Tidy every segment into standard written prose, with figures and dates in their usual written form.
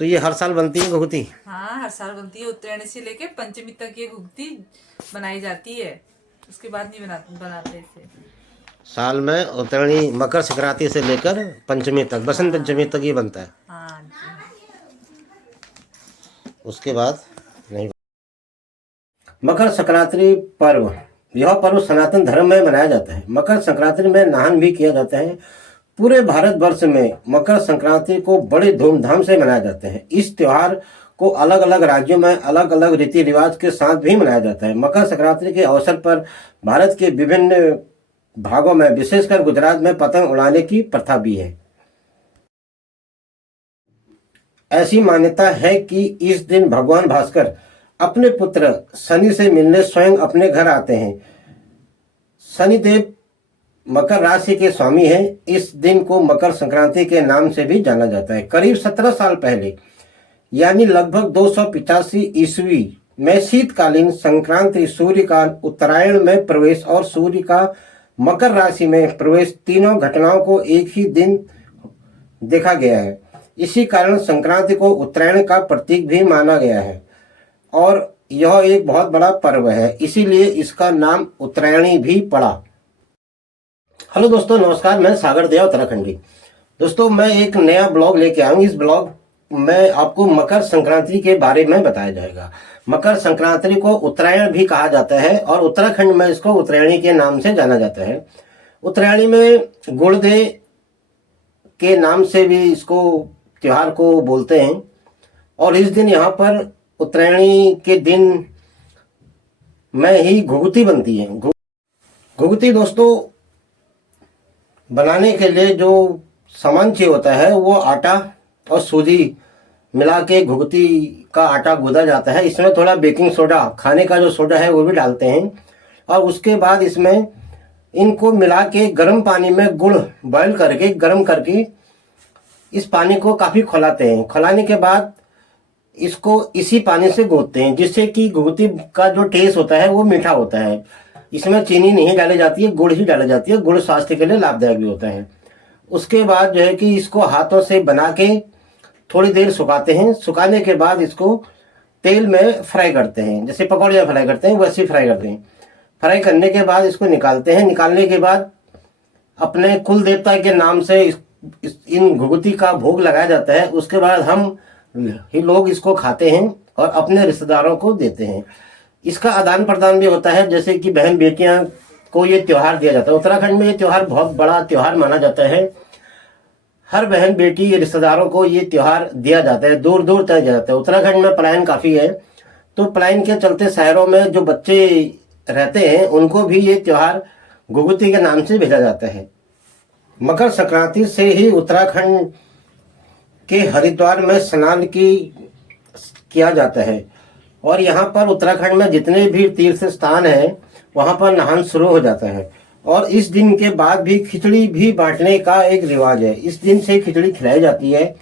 तो ये हर साल बनती है घुघुती? हाँ, हर साल बनती है। उत्तरायण से लेके पंचमी तक ये घुघती बनाई जाती है। उसके बाद नहीं बनाते इसे। साल में उत्तरायणी मकर संक्रांति से लेकर पंचमी तक, बसंत पंचमी हाँ तक ये बनता है। हाँ जी। उसके बाद नहीं। मकर संक्रांति पर्व, यह पर्व सनातन धर्म में मनाया जाता है। मकर संक्रांति में नहान भी किया जाता है। पूरे भारतवर्ष में मकर संक्रांति को बड़े धूमधाम से मनाया जाता है। इस त्योहार को अलग अलग राज्यों में अलग अलग रीति रिवाज के साथ भी मनाया जाता है। मकर संक्रांति के अवसर पर भारत के विभिन्न भागों में, विशेषकर गुजरात में, पतंग उड़ाने की प्रथा भी है। ऐसी मान्यता है कि इस दिन भगवान भास्कर अपने पुत्र शनि से मिलने स्वयं अपने घर आते हैं। शनिदेव मकर राशि के स्वामी हैं। इस दिन को मकर संक्रांति के नाम से भी जाना जाता है। करीब 17 साल पहले, यानी लगभग 285 ईस्वी में शीतकालीन संक्रांति, सूर्य का उत्तरायण में प्रवेश और सूर्य का मकर राशि में प्रवेश, तीनों घटनाओं को एक ही दिन देखा गया है। इसी कारण संक्रांति को उत्तरायण का प्रतीक भी माना गया है और यह एक बहुत बड़ा पर्व है, इसीलिए इसका नाम उत्तरायणी भी पड़ा। हेलो दोस्तों, नमस्कार। मैं सागर देव उत्तराखंडी। दोस्तों, मैं एक नया ब्लॉग लेके आया हूँ। इस ब्लॉग में आपको मकर संक्रांति के बारे में बताया जाएगा। मकर संक्रांति को उत्तरायण भी कहा जाता है और उत्तराखंड में इसको उत्तरायणी के नाम से जाना जाता है। उत्तरायणी में गुड़दे के नाम से भी इसको त्योहार को बोलते हैं और इस दिन यहाँ पर उत्तरायणी के दिन में ही घुघुती बनती है। घुघुती दोस्तों बनाने के लिए जो सामान चाहिए होता है वो आटा और सूजी मिला के घुघुती का आटा गूंदा जाता है। इसमें थोड़ा बेकिंग सोडा, खाने का जो सोडा है वो भी डालते हैं और उसके बाद इसमें इनको मिला के गर्म पानी में गुड़ बॉयल करके, गर्म करके इस पानी को काफ़ी खौलाते हैं। खौलाने के बाद इसको इसी पानी से गूंथते हैं, जिससे कि घुघुती का जो टेस्ट होता है वो मीठा होता है। इसमें चीनी नहीं डाली जाती है, गुड़ ही डाली जाती है। गुड़ स्वास्थ्य के लिए लाभदायक भी होता है। उसके बाद जो है कि इसको हाथों से बना के थोड़ी देर सुखाते हैं। सुखाने के बाद इसको तेल में फ्राई करते हैं, जैसे पकौड़ियाँ फ्राई करते हैं वैसे फ्राई करते हैं। फ्राई करने के बाद इसको निकालते हैं। निकालने के बाद अपने कुल देवता के नाम से इन घुघुती का भोग लगाया जाता है। उसके बाद हम ही लोग इसको खाते हैं और अपने रिश्तेदारों को देते हैं। इसका आदान प्रदान भी होता है, जैसे कि बहन बेटियां को ये त्यौहार दिया जाता है। उत्तराखंड में ये त्यौहार बहुत बड़ा त्यौहार माना जाता है। हर बहन बेटी रिश्तेदारों को ये त्यौहार दिया जाता है, दूर दूर तक दिया जाता है। उत्तराखंड में पलायन काफ़ी है, तो पलायन के चलते शहरों में जो बच्चे रहते हैं उनको भी ये त्यौहार घुघुती के नाम से भेजा जाता है। मकर संक्रांति से ही उत्तराखंड के हरिद्वार में स्नान किया जाता है और यहाँ पर उत्तराखंड में जितने भी तीर्थ स्थान हैं वहाँ पर नहान शुरू हो जाता है। और इस दिन के बाद भी खिचड़ी भी बांटने का एक रिवाज है। इस दिन से खिचड़ी खिलाई जाती है।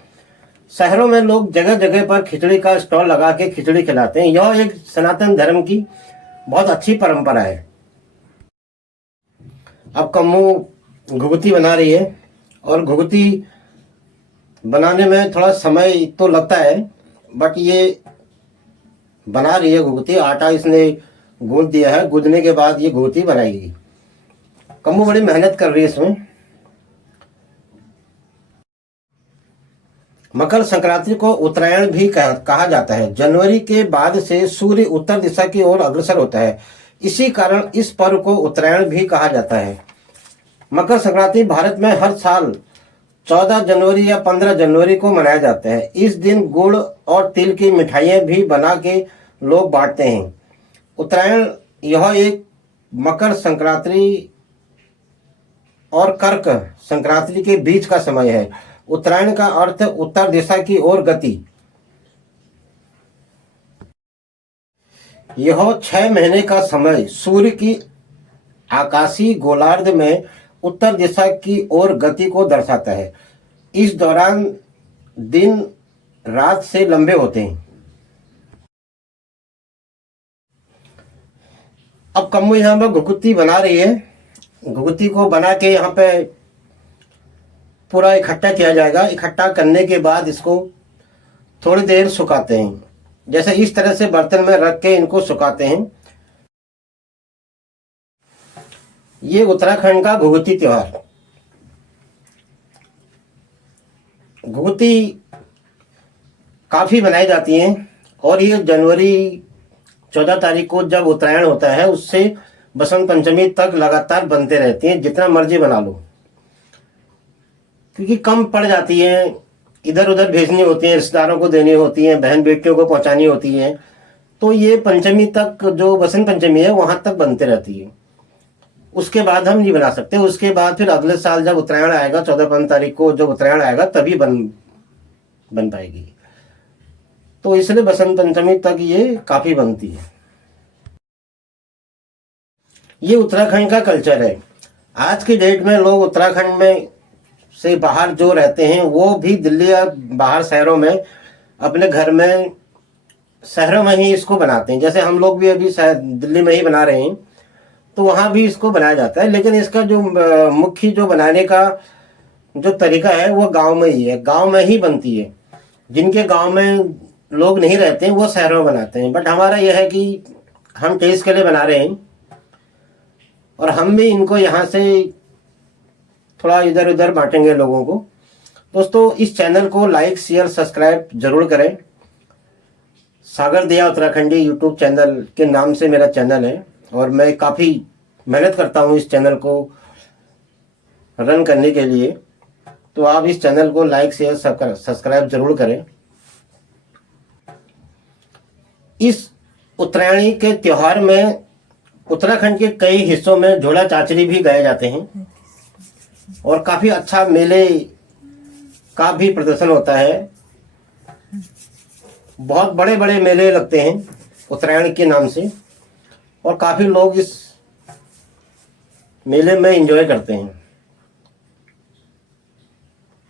शहरों में लोग जगह जगह पर खिचड़ी का स्टॉल लगा के खिचड़ी खिलाते हैं। यह एक सनातन धर्म की बहुत अच्छी परंपरा है। अब कम्मू घुघुती बना रही है और घुघुती बनाने में थोड़ा समय तो लगता है, बट ये बना रही है घुघुती। आटा इसने गूंथ दिया है, गूंथने के बाद ये घुघुती बनाएगी। कम्मू बड़ी मेहनत कर रही है इसमें। मकर संक्रांति को उत्तरायण भी कहा जाता है। जनवरी के बाद से सूर्य उत्तर दिशा की ओर अग्रसर होता है, इसी कारण इस पर्व को उत्तरायण भी कहा जाता है। मकर संक्रांति भारत में हर साल 14 जनवरी या 15 जनवरी को मनाया जाता है। इस दिन गुड़ और तिल की मिठाइयाँ भी बना के लोग बांटते हैं। उत्तरायण यह एक मकर संक्रांति और कर्क संक्रांति के बीच का समय है। उत्तरायण का अर्थ उत्तर दिशा की ओर गति। यह 6 महीने का समय सूर्य की आकाशीय गोलार्ध में उत्तर दिशा की ओर गति को दर्शाता है। इस दौरान दिन रात से लंबे होते हैं। अब कम्मू यहाँ पर घुघुती बना रही है। घुघुती को बना के यहाँ पे पूरा इकट्ठा किया जाएगा। इकट्ठा करने के बाद इसको थोड़ी देर सुखाते हैं। जैसे इस तरह से बर्तन में रख के इनको सुखाते हैं। ये उत्तराखंड का घुघुती त्योहार। घुघुती काफ़ी बनाई जाती हैं और ये जनवरी 14 तारीख को जब उत्तरायण होता है उससे बसंत पंचमी तक लगातार बनते रहती हैं, जितना मर्जी बना लो, क्योंकि कम पड़ जाती हैं, इधर उधर भेजनी होती हैं, रिश्तेदारों को देनी होती हैं, बहन बेटियों को पहुंचानी होती हैं। तो ये पंचमी तक, जो बसंत पंचमी है वहां तक बनते रहती है। उसके बाद हम नहीं बना सकते। उसके बाद फिर अगले साल जब उत्तरायण आएगा, 14-15 तारीख को जब उत्तरायण आएगा तभी बन पाएगी। तो इसलिए बसंत पंचमी तक ये काफी बनती है। ये उत्तराखंड का कल्चर है। आज की डेट में लोग उत्तराखंड में से बाहर जो रहते हैं वो भी दिल्ली या बाहर शहरों में अपने घर में, शहरों में ही इसको बनाते हैं। जैसे हम लोग भी अभी शायद दिल्ली में ही बना रहे हैं, तो वहाँ भी इसको बनाया जाता है। लेकिन इसका जो मुख्य जो बनाने का जो तरीका है वो गांव में ही है, गांव में ही बनती है। जिनके गांव में लोग नहीं रहते हैं वो शहरों में बनाते हैं। बट हमारा यह है कि हम टेस्ट के लिए बना रहे हैं और हम भी इनको यहाँ से थोड़ा इधर उधर बांटेंगे लोगों को। दोस्तों, इस चैनल को लाइक शेयर सब्सक्राइब जरूर करें। सागर दिया उत्तराखंडी यूट्यूब चैनल के नाम से मेरा चैनल है और मैं काफ़ी मेहनत करता हूँ इस चैनल को रन करने के लिए। तो आप इस चैनल को लाइक शेयर सब्सक्राइब जरूर करें। इस उत्तरायणी के त्योहार में उत्तराखंड के कई हिस्सों में झोला चाचरी भी गाए जाते हैं और काफ़ी अच्छा मेले का भी प्रदर्शन होता है। बहुत बड़े बड़े मेले लगते हैं उत्तरायण के नाम से और काफ़ी लोग इस मेले में एंजॉय करते हैं।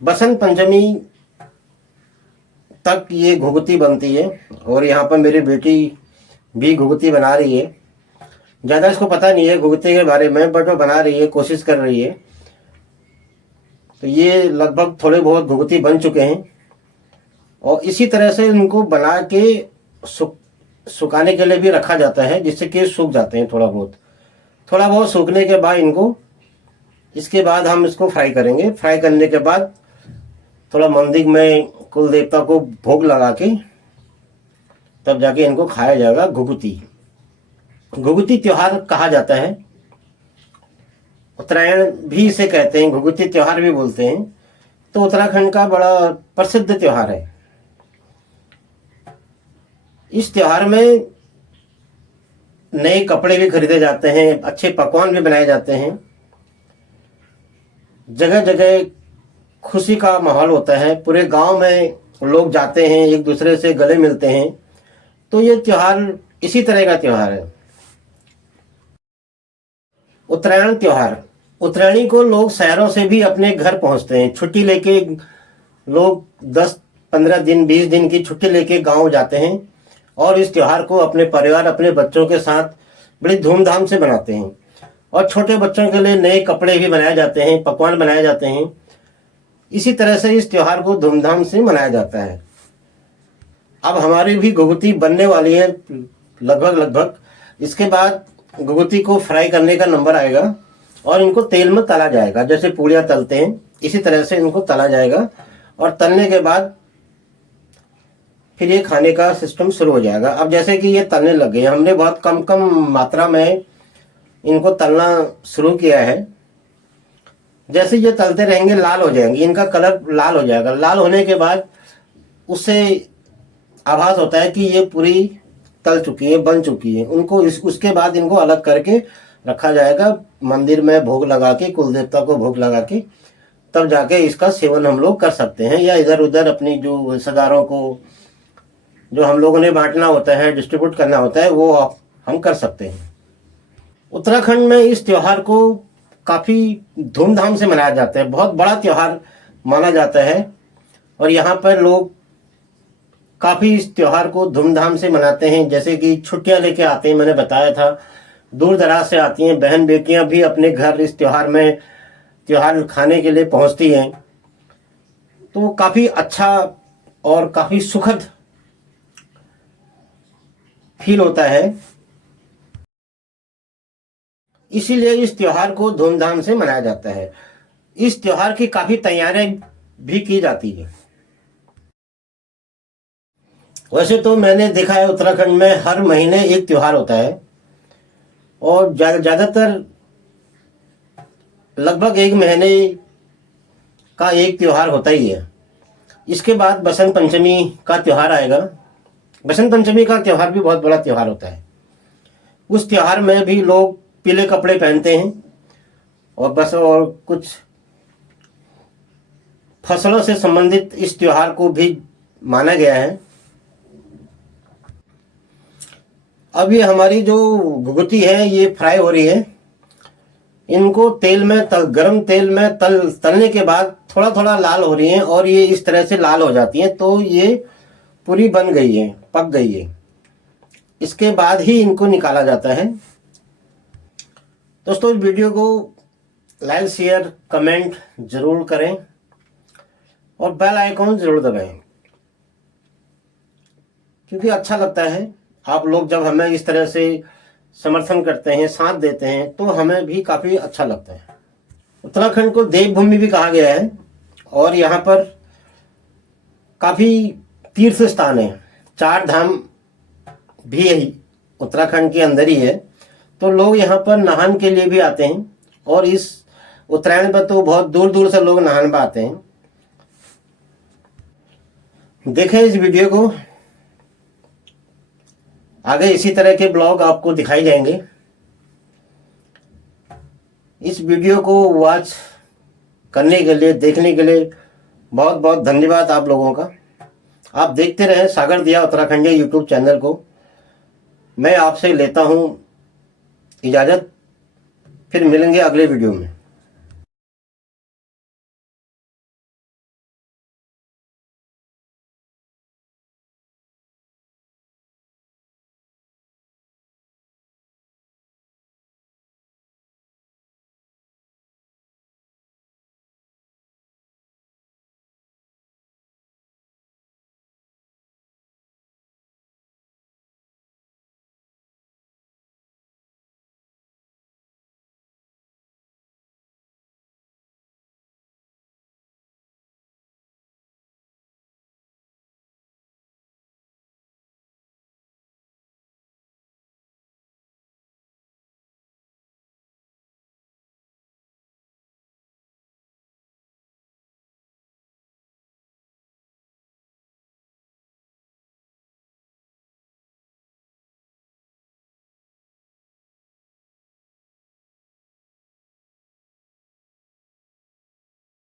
बसंत पंचमी तक ये घुघुती बनती है और यहाँ पर मेरी बेटी भी घुघुती बना रही है। ज़्यादा इसको पता नहीं है घुघुती के बारे में, बट वो बना रही है, कोशिश कर रही है। तो ये लगभग थोड़े बहुत घुघुती बन चुके हैं और इसी तरह से इनको बना के सुखाने के लिए भी रखा जाता है, जिससे कि सूख जाते हैं थोड़ा बहुत सूखने के बाद इनको, इसके बाद हम इसको फ्राई करेंगे। फ्राई करने के बाद थोड़ा मंदिर में कुल देवता को भोग लगा के तब जाके इनको खाया जाएगा। घुघुती त्योहार कहा जाता है। उत्तरायण भी इसे कहते हैं, घुघुती त्योहार भी बोलते हैं। तो उत्तराखंड का बड़ा प्रसिद्ध त्योहार है। इस त्योहार में नए कपड़े भी खरीदे जाते हैं, अच्छे पकवान भी बनाए जाते हैं। जगह जगह खुशी का माहौल होता है। पूरे गांव में लोग जाते हैं, एक दूसरे से गले मिलते हैं। तो ये त्योहार इसी तरह का त्योहार है। उत्तरायण त्योहार, उत्तरायणी को लोग शहरों से भी अपने घर पहुंचते हैं। छुट्टी लेके लोग 10-15 दिन 20 दिन की छुट्टी लेके गांव जाते हैं और इस त्योहार को अपने परिवार, अपने बच्चों के साथ बड़ी धूमधाम से मनाते हैं। और छोटे बच्चों के लिए नए कपड़े भी बनाए जाते हैं, पकवान बनाए जाते हैं। इसी तरह से इस त्योहार को धूमधाम से मनाया जाता है। अब हमारी भी घुघुती बनने वाली है लगभग। इसके बाद घुघुती को फ्राई करने का नंबर आएगा और इनको तेल में तला जाएगा। जैसे पूड़ियाँ तलते हैं इसी तरह से इनको तला जाएगा और तलने के बाद फिर ये खाने का सिस्टम शुरू हो जाएगा। अब जैसे कि ये तलने लग गए, हमने बहुत कम मात्रा में इनको तलना शुरू किया है। जैसे ये तलते रहेंगे लाल हो जाएंगे, इनका कलर लाल हो जाएगा। लाल होने के बाद उससे आभास होता है कि ये पूरी तल चुकी है, बन चुकी है। उनको उसके बाद इनको अलग करके रखा जाएगा मंदिर में भोग लगा के, कुल देवता को भोग लगा के, तब जाके इसका सेवन हम लोग कर सकते हैं। या इधर उधर अपनी जो रिश्तेदारों को जो हम लोगों ने बांटना होता है, डिस्ट्रीब्यूट करना होता है, वो हम कर सकते हैं। उत्तराखंड में इस त्योहार को काफ़ी धूमधाम से मनाया जाता है। बहुत बड़ा त्योहार माना जाता है और यहाँ पर लोग काफ़ी इस त्योहार को धूमधाम से मनाते हैं। जैसे कि छुट्टियाँ लेके आते हैं, मैंने बताया था, दूर दराज से आती हैं। बहन बेटियाँ भी अपने घर इस त्योहार में त्योहार खाने के लिए पहुँचती हैं। तो काफ़ी अच्छा और काफ़ी सुखद फील होता है। इसीलिए इस त्योहार को धूमधाम से मनाया जाता है। इस त्योहार की काफ़ी तैयारियां भी की जाती है। वैसे तो मैंने देखा है उत्तराखंड में हर महीने एक त्योहार होता है और ज़्यादातर लगभग एक महीने का एक त्योहार होता ही है। इसके बाद बसंत पंचमी का त्योहार आएगा। बसंत पंचमी का त्योहार भी बहुत बड़ा त्योहार होता है। उस त्योहार में भी लोग पीले कपड़े पहनते हैं और कुछ फसलों से संबंधित इस त्योहार को भी माना गया है। अब ये हमारी जो घुघुती है ये फ्राई हो रही है। इनको तेल में गरम तेल में तलने के बाद थोड़ा थोड़ा लाल हो रही हैं और ये इस तरह से लाल हो जाती हैं तो ये पूरी बन गई है, पक गई है। इसके बाद ही इनको निकाला जाता है। दोस्तों इस वीडियो को लाइक शेयर कमेंट जरूर करें और बेल आइकॉन जरूर दबाएं, क्योंकि अच्छा लगता है आप लोग जब हमें इस तरह से समर्थन करते हैं, साथ देते हैं, तो हमें भी काफ़ी अच्छा लगता है। उत्तराखंड को देवभूमि भी कहा गया है और यहाँ पर काफ़ी तीर्थ स्थान है। 4 धाम भी है उत्तराखंड के अंदर ही है, तो लोग यहाँ पर नहाने के लिए भी आते हैं और इस उत्तरायण पर तो बहुत दूर दूर से लोग नहाने पर आते हैं। देखें इस वीडियो को, आगे इसी तरह के ब्लॉग आपको दिखाई जाएंगे। इस वीडियो को वॉच करने के लिए, देखने के लिए बहुत बहुत धन्यवाद आप लोगों का। आप देखते रहें सागर दिया उत्तराखंडी यूट्यूब चैनल को। मैं आपसे लेता हूं इजाज़त, फिर मिलेंगे अगले वीडियो में।